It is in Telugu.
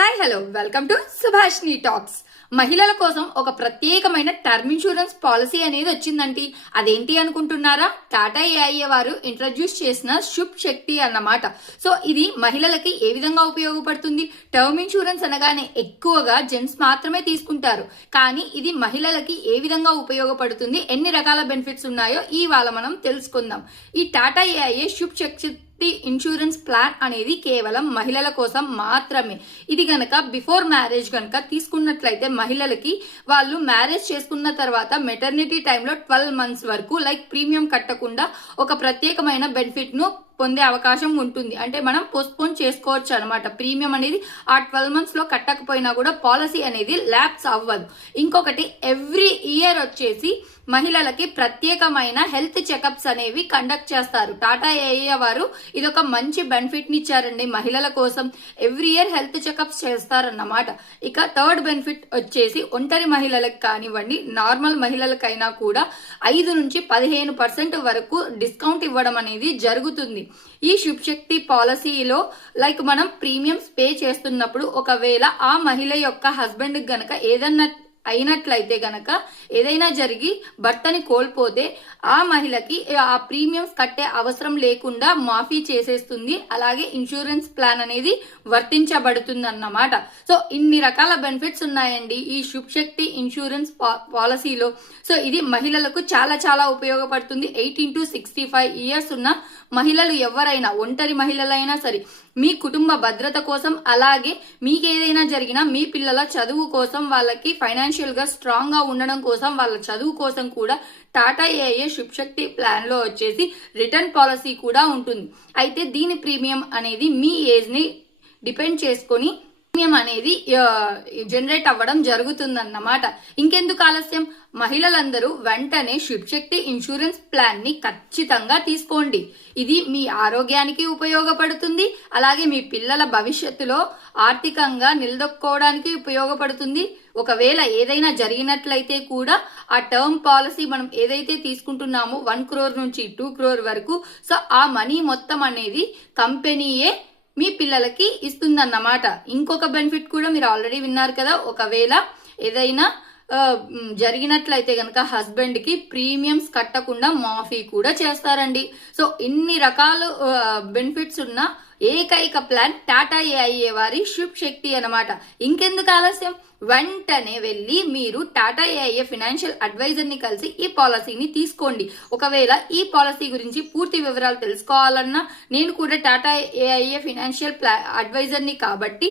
Hi hello welcome to Subhashini talks. మహిళల కోసం ఒక ప్రత్యేకమైన టర్మ్ ఇన్సూరెన్స్ పాలసీ అనేది వచ్చిందండి. అదేంటి అనుకుంటున్నారా? టాటా ఏఐఏ వారు ఇంట్రడ్యూస్ చేసిన శుభ్ శక్తి అన్నమాట. సో ఇది మహిళలకి ఏ విధంగా ఉపయోగపడుతుంది? టర్మ్ ఇన్సూరెన్స్ అనగానే ఎక్కువగా జెంట్స్ మాత్రమే తీసుకుంటారు, కానీ ఇది మహిళలకి ఏ విధంగా ఉపయోగపడుతుంది, ఎన్ని రకాల బెనిఫిట్స్ ఉన్నాయో ఇవాళ మనం తెలుసుకుందాం. ఈ టాటా ఏఐఏ శుభ్ శక్తి ఇన్సూరెన్స్ ప్లాన్ అనేది కేవలం మహిళల కోసం మాత్రమే. ఇది గనక బిఫోర్ మ్యారేజ్ గనక తీసుకున్నట్లయితే మహిళలకి వాళ్ళు మ్యారేజ్ చేసుకున్న తర్వాత మెటర్నిటీ టైంలో 12 months వరకు ప్రీమియం కట్టకుండా ఒక ప్రత్యేకమైన బెనిఫిట్ ను పొందే అవకాశం ఉంటుంది. అంటే మనం పోస్ట్పోన్ చేసుకోవచ్చు అనమాట. ప్రీమియం అనేది ఆ 12 months లో కట్టకపోయినా కూడా పాలసీ అనేది ల్యాప్స్ అవ్వదు. ఇంకొకటి, ఎవ్రీ ఇయర్ వచ్చేసి మహిళలకి ప్రత్యేకమైన హెల్త్ చెకప్స్ అనేవి కండక్ట్ చేస్తారు. టాటా ఏఐఏ వారు ఇదొక మంచి బెనిఫిట్ ని ఇచ్చారండి మహిళల కోసం. ఎవ్రీ ఇయర్ హెల్త్ చెకప్స్ చేస్తారన్నమాట. ఇక థర్డ్ బెనిఫిట్ వచ్చేసి ఒంటరి మహిళలకు కానివ్వండి, నార్మల్ మహిళలకైనా కూడా 5 నుంచి 15% వరకు డిస్కౌంట్ ఇవ్వడం అనేది జరుగుతుంది. ఈ శుభ్ శక్తి పాలసీలో మనం ప్రీమియంస్ పే చేస్తున్నప్పుడు ఒకవేళ ఆ మహిళ యొక్క హస్బెండ్ గనక ఏదన్నా అయినట్లయితే గనక, ఏదైనా జరిగి భర్తని కోల్పోతే ఆ మహిళకి ఆ ప్రీమియంస్ కట్టే అవసరం లేకుండా మాఫీ చేసేస్తుంది. అలాగే ఇన్సూరెన్స్ ప్లాన్ అనేది వర్తించబడుతుంది అన్నమాట. సో ఇన్ని రకాల బెనిఫిట్స్ ఉన్నాయండి ఈ శుభ్ శక్తి ఇన్సూరెన్స్ పాలసీలో. సో ఇది మహిళలకు చాలా చాలా ఉపయోగపడుతుంది. 18 to 65 years ఉన్న మహిళలు ఎవరైనా, ఒంటరి మహిళలైనా సరే, మీ కుటుంబ భద్రత కోసం, అలాగే మీకు ఏదైనా జరిగినా మీ పిల్లల చదువు కోసం, వాళ్ళకి ఫైనాన్షియల్ గా స్ట్రాంగ్ గా ఉండడం కోసం, వాళ్ళ చదువు కోసం కూడా టాటా ఏఐఏ శుభ్ శక్తి ప్లాన్ లో వచ్చేసి రిటర్న్ పాలసీ కూడా ఉంటుంది. అయితే దీని ప్రీమియం అనేది మీ ఏజ్ ని డిపెండ్ చేసుకొని ప్రీమియం అనేది జనరేట్ అవ్వడం జరుగుతుందన్నమాట. ఇంకెందుకు ఆలస్యం, మహిళలందరూ వెంటనే శుభ్ శక్తి ఇన్సూరెన్స్ ప్లాన్ ని ఖచ్చితంగా తీసుకోండి. ఇది మీ ఆరోగ్యానికి ఉపయోగపడుతుంది, అలాగే మీ పిల్లల భవిష్యత్తులో ఆర్థికంగా నిలదొక్కోవడానికి ఉపయోగపడుతుంది. ఒకవేళ ఏదైనా జరిగినట్లయితే కూడా ఆ టర్మ్ పాలసీ మనం ఏదైతే తీసుకుంటున్నామో 1 crore నుంచి 2 crore వరకు, సో ఆ మనీ మొత్తం అనేది కంపెనీయే మీ పిల్లలకి ఇస్తుందన్నమాట. ఇంకొక బెనిఫిట్ కూడా మీరు ఆల్రెడీ విన్నారు కదా, ఒకవేళ ఏదైనా జరిగినట్లయితే గనక హస్బెండ్ కి ప్రీమియంస్ కట్టకుండా మాఫీ కూడా చేస్తారండి. సో ఇన్ని రకాల బెనిఫిట్స్ ఉన్న ఏకైక ప్లాన్ టాటా ఏఐఏ వారి శుభ్ శక్తి అన్నమాట. ఇంకెందుకు ఆలస్యం, వెంటనే వెళ్ళి మీరు టాటా ఏఐఏ ఫైనాన్షియల్ అడ్వైజర్ ని కలిసి ఈ పాలసీని తీసుకోండి. ఒకవేళ ఈ పాలసీ గురించి పూర్తి వివరాలు తెలుసుకోవాలన్నా, నేను కూడా టాటా ఏఐఏ ఫైనాన్షియల్ అడ్వైజర్ ని కాబట్టి